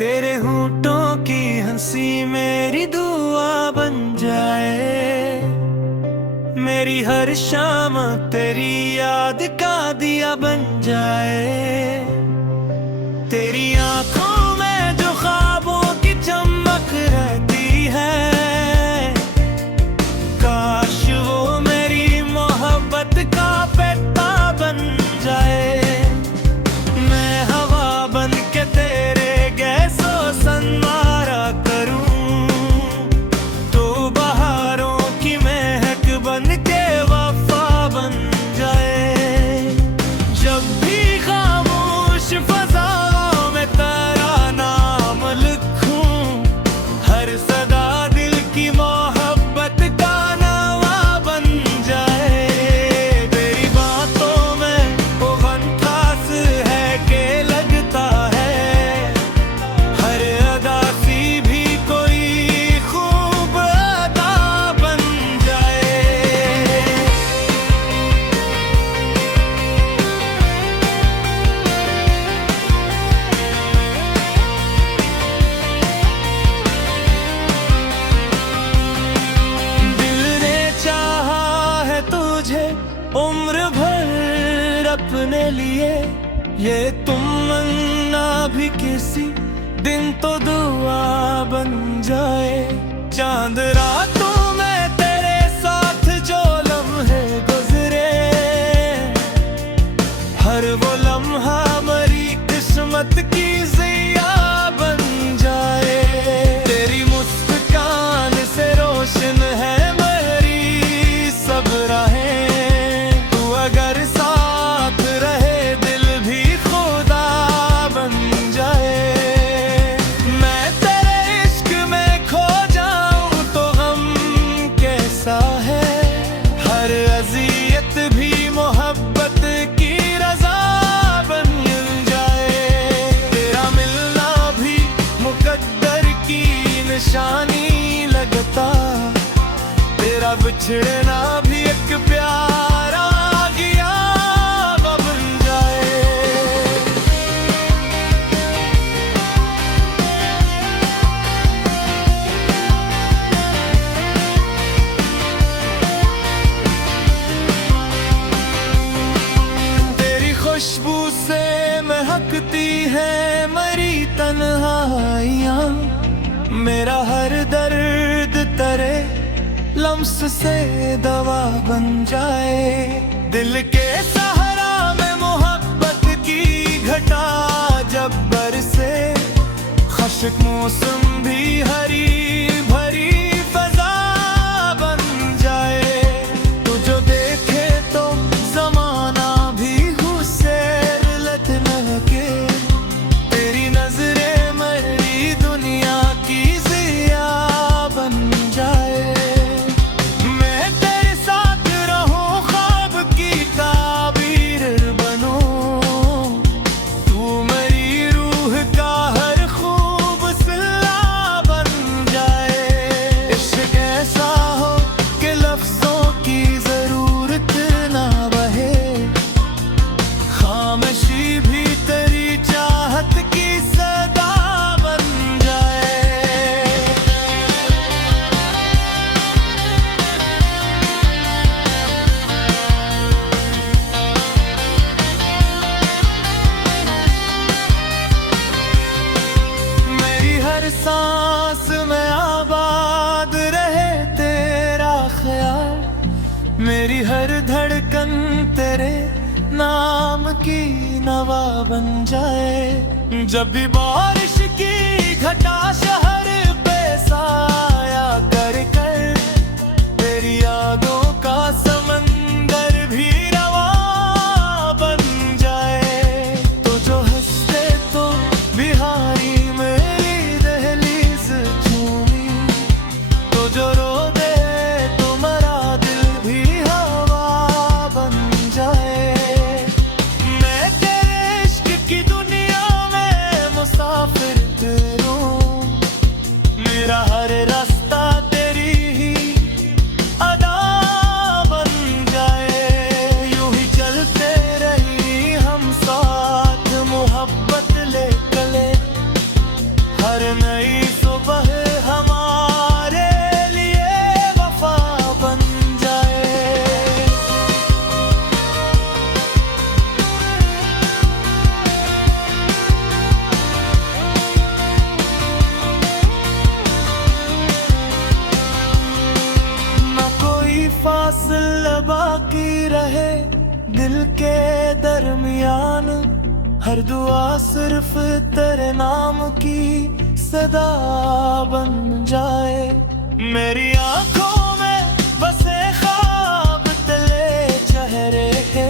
तेरे होठों की हंसी मेरी दुआ बन जाए, मेरी हर शाम तेरी याद का दिया बन जाए। तेरी आंखों में जो ख्वाबों की चमक रहती है, काश वो मेरी मोहब्बत का पेट्टा बन जाए। मैं हवा बन के तेरे गैसों सनमारा करूं, तो बहारों की महक बन के वफा बन जाए। जब भी खामोश फज़ाओं में तेरा नाम लिखूं, हर सदा दिल की मोहब्बत का नवा बन जाए। तेरी बातों में वो ख़ास है कि लगता है, हर अदा सी भी कोई खूब अदा बन जाए। दिल ने चाहा है तुझे उम्र भर अपने लिए, ये तमन्ना भी किसी दिन तो दुआ बन जाए। चांद रातों में तेरे साथ जो लम्हे गुजरे, हर वो लम्हा मरी किस्मत की ज़िया बन जाए। तेरी मुस्कान से रोशन है मेरी सब राहें, तू अगर साथ रहे दिल भी खुदा बन जाए। मैं तेरे इश्क में खो जाऊं तो गम कैसा है, हर अज़ियत भी मोहब्बत की रज़ा बन जाए। तेरा मिलना भी मुकद्दर की निशानी लगता, तेरा बिछड़ना भी एक प्यारा गया बन जाए। तेरी खुशबू से महकती है मरी तन्हाइयाँ, मेरा हर दर्द तेरे लम्स से दवा बन जाए। दिल के सहारा में मोहब्बत की घटा जब बरसे, खुशक मौसम भी हरी भरी फजा बन जाए। तू जो देखे तो जमाना भी हुसैर लगने के, तेरी नजरें मेरी दुनिया की ज़िया बन जाए। मैं तेरे साथ रहूं ख्वाब की ताबीर बनूं, तू मेरी रूह का हर खूब सिला बन जाए। इश्क ऐसा हो कि लफ्जों की जरूरत ना बहे, खामोशी भी तेरी चाहत की सदा बन जाए। मेरी हर सांस में आबाद रहे तेरा ख्याल, मेरी हर धड़कन तेरे नाम की नवा बन जाए। जब भी बारिश की घटा शहर पे साया कर कर, तेरी यादों का समंदर भी रवा बन जाए। तो जो हंसते तो बिहारी मेरी दहलीज झूमी, तो जो रो दे तुम्हारा दिल भी हवा बन जाए। मैं तेरे इश्क की दुनिया में मुसाफिर हूँ, मेरा हर रास्ता हर दुआ सिर्फ तेरे नाम की सदा बन जाए। मेरी आंखों में बसे ख्वाब तेरे चेहरे के,